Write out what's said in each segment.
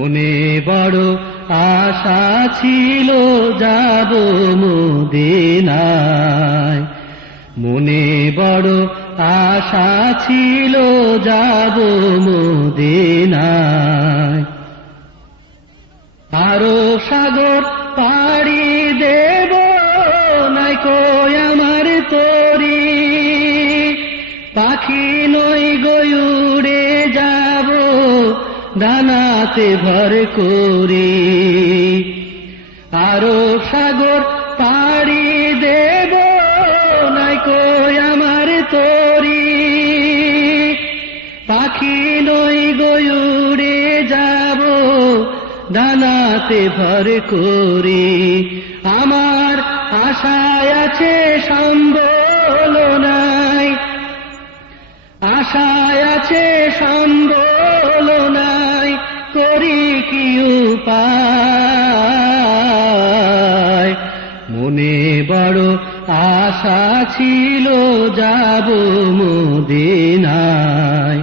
মনে বড় আশা ছিল, যাব মদিনায়। মনে বড় আশা ছিল, যাব মদিনায়। আরও সাগর পাড়ি দেব, নাই কই আমার তরি। পাখি নই গয়ুড়ে যাব দানাতে ভর করি। আরও সাগর পাড়ি দেব নাই কই আমার তরি। পাখি নই গয়ুড়ে যাব দানাতে ভর করি। আমার আশায় আছে সম্বল নাই। আশায় আছে সম্বল কি উপায়? মনে বড় আশা ছিল যাব মদিনায়।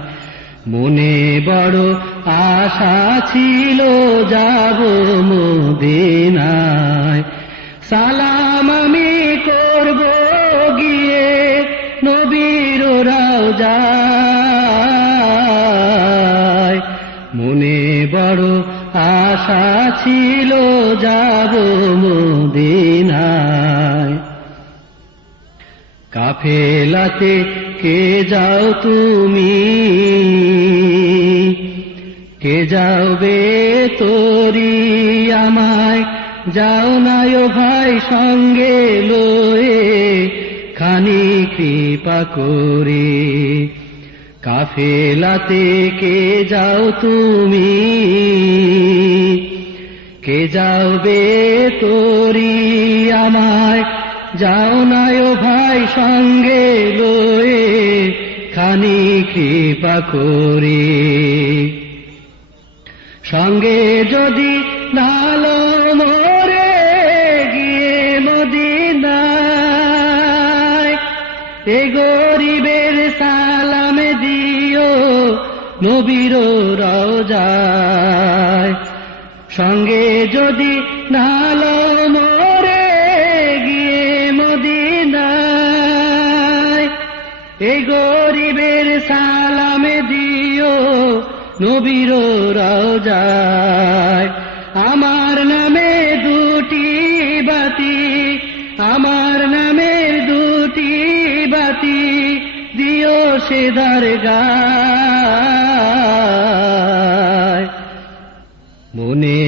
মনে বড় আশা ছিল যাব মদিনায়। সালাম আমি করব গিয়ে, নবীর রাউজায় মনে বড় আশা ছিল, যাব মদিনায়। কাফেলাতে কে যাও তুমি? কে যাওবে তোরি আমায়? যাও নায় ভাই সঙ্গে লয়ে খানি কৃপা করে। কাফেলাতে কে যাও তুমি? কে যাওবে তোরি আমায়? যাও নায় ভাই সঙ্গে লয়ে খানি কৃপা করে। সঙ্গে যদি নালো নবীর রওজায়। সঙ্গে যদি নালো মরে গিয়ে মদিনায় এই গরিবের সালামে দিও নবীর রওজায়। আমার নামে দুটি বাতি, আমার নামের দুটি বাতি, দিও সে দরগায়।